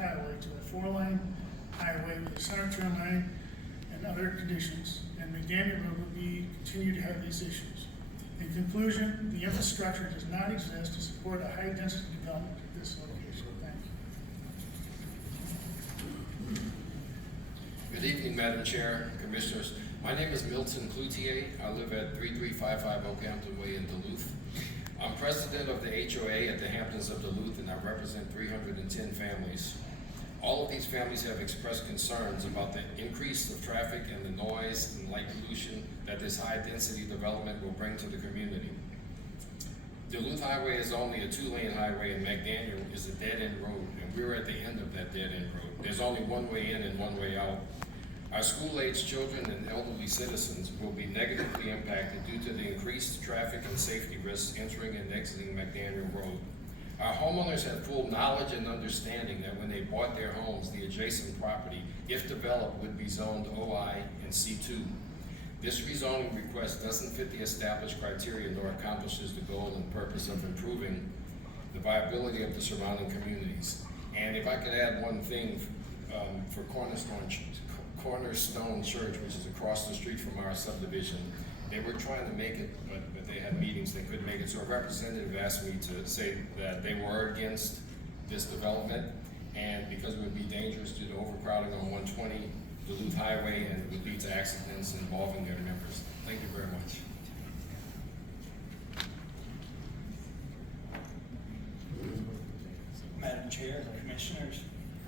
Highway to a 4-lane highway with a center turn lane and other conditions, and McDaniel Road will be continue to have these issues. In conclusion, the infrastructure does not exist to support a high-density development at this location. Thank you. Good evening, Madam Chair, Commissioners. My name is Milton Cloutier. I live at 3355 Oakhampton Way in Duluth. I'm president of the HOA at the Hamptons of Duluth, and I represent 310 families. All of these families have expressed concerns about the increase of traffic and the noise and light pollution that this high-density development will bring to the community. Duluth Highway is only a 2-lane highway, and McDaniel is a dead-end road, and we're at the end of that dead-end road. There's only one way in and one way out. Our school-aged children and elderly citizens will be negatively impacted due to the increased traffic and safety risks entering and exiting McDaniel Road. Our homeowners have full knowledge and understanding that when they bought their homes, the adjacent property, if developed, would be zoned OI and C2. This rezoning request doesn't fit the established criteria nor accomplishes the goal and purpose of improving the viability of the surrounding communities. And if I could add one thing for Cornerstone Church, which is across the street from our subdivision, they were trying to make it, but they had meetings, they couldn't make it. So a representative asked me to say that they were against this development, and because it would be dangerous due to overcrowding on 120 Duluth Highway, and it would lead to accidents involving their members. Thank you very much. Madam Chair, Commissioners,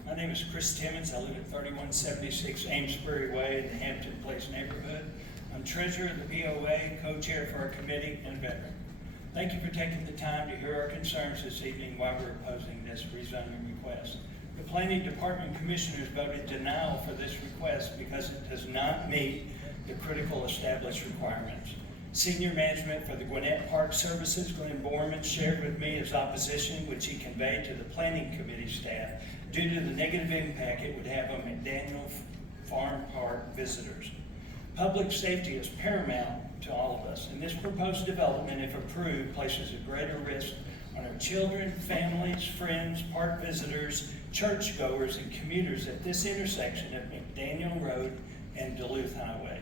my name is Chris Timmons. I live at 3176 Amesbury Way in the Hampton Place neighborhood. I'm treasurer of the BOA, co-chair for our committee, and veteran. Thank you for taking the time to hear our concerns this evening while we're opposing this rezoning request. The Planning Department Commissioners voted denial for this request because it does not meet the critical established requirements. Senior management for the Gwinnett Park Services, Glenn Borman, shared with me his opposition, which he conveyed to the Planning Committee staff due to the negative impact it would have on McDaniel Farm Park visitors. Public safety is paramount to all of us, and this proposed development, if approved, places a greater risk on our children, families, friends, park visitors, churchgoers, and commuters at this intersection of McDaniel Road and Duluth Highway.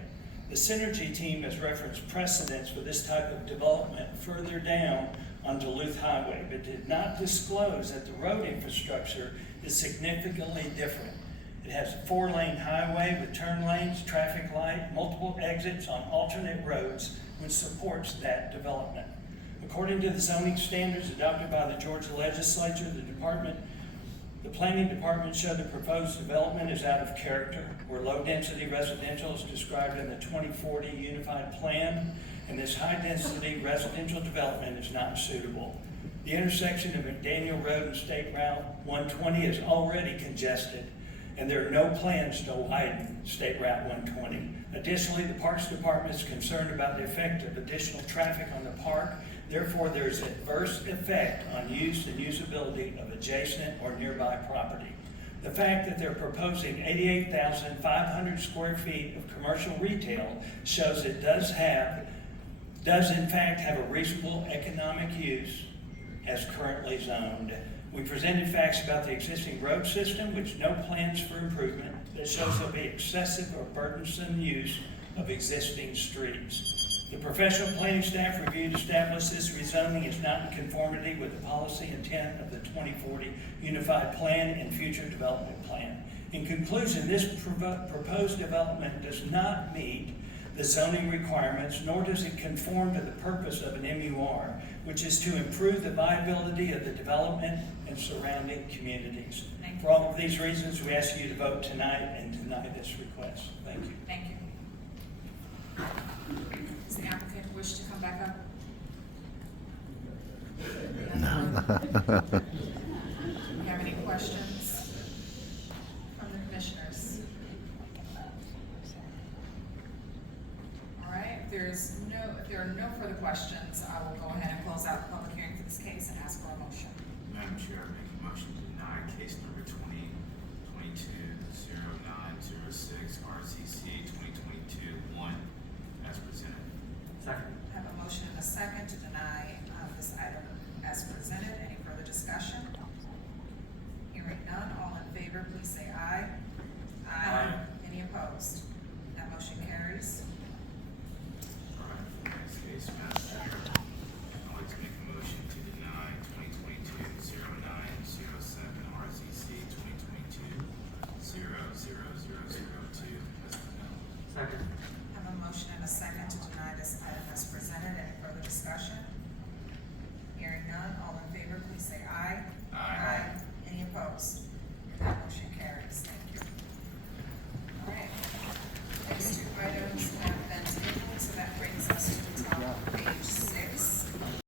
The Synergy team has referenced precedents for this type of development further down on Duluth Highway, but did not disclose that the road infrastructure is significantly different. It has a 4-lane highway with turn lanes, traffic light, multiple exits on alternate roads, which supports that development. According to the zoning standards adopted by the Georgia legislature, the Planning Department showed the proposed development is out of character, where low-density residential is described in the 2040 Unified Plan, and this high-density residential development is not suitable. The intersection of McDaniel Road and State Route 120 is already congested, and there are no plans to widen State Route 120. Additionally, the Parks Department is concerned about the effect of additional traffic on the park. Therefore, there's adverse effect on use and usability of adjacent or nearby property. The fact that they're proposing 88,500 square feet of commercial retail shows it does in fact have a reasonable economic use as currently zoned. We presented facts about the existing road system, which no plans for improvement, that shows there'll be excessive or burdensome use of existing streets. The professional planning staff review established this rezoning is not in conformity with the policy intent of the 2040 Unified Plan and future development plan. In conclusion, this proposed development does not meet the zoning requirements, nor does it conform to the purpose of an MUR, which is to improve the viability of the development and surrounding communities. For all of these reasons, we ask you to vote tonight and deny this request. Thank you. Thank you. Does the applicant wish to come back up? Do you have any questions from the commissioners? All right, if there are no further questions, I will go ahead and close out the public hearing for this case and ask for a motion. Madam Chair, I make a motion to deny case number 2022-0906 RCC 2022-1 as presented. Second. I have a motion and a second to deny this item as presented. Any further discussion? Hearing none, all in favor favor, please say aye. Aye. Any opposed? That motion carries. All right, for the next case, Madam Chair, I'd like to make a motion to deny 2022-0907 RCC 2022-00002 as presented. Second. Have a motion and a second to deny this item as presented. Any further discussion? Hearing none, all in favor, please say aye. Aye. Any opposed?